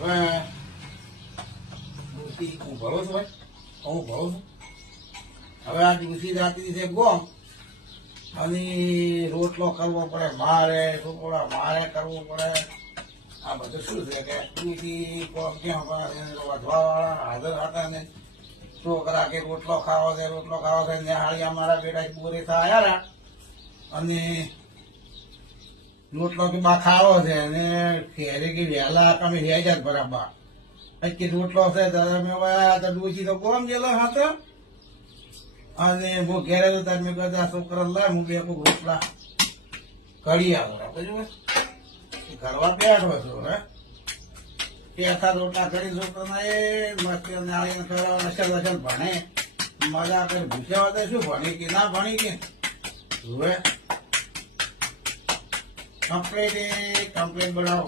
હવે ડૂસી હું ભરો છું ભાઈ, હું ભરો છું. હવે આ ડૂસી જાતી છે ગોમ અને રોટલો કરવો પડે મારે, છોકરા મારે કરવું પડે. આ બધું શું છે કે ડૂસી ક્યાં વધવા વાળા હાજર હતા ને છોકરા કે રોટલો ખાવો છે, રોટલો ખાવો છે. નિહાળી અમારા બેટા બોરે થયા અને રોટલો કે બા ખાવો છે અને ઘેરે કે વહેલા તમે રહી જાત બરાબર. કે રોટલો છે તમે ડૂસી તો કોમ ગયેલો હતો અને હું ઘેરે તો તમે બધા છોકરા લાય હું બે રોટલા કરી આવો બરાબર. કરવા બેઠો છો હે પેઠા રોટલા કરી છોકરાના એ મસ્તી નાળીને કરવા નશલ વસલ ભણે મજા કરે. ભૂસ્યા હતા શું ભણી કે ના ભણી કે હવે કમ્પ્લેટ બનાવો.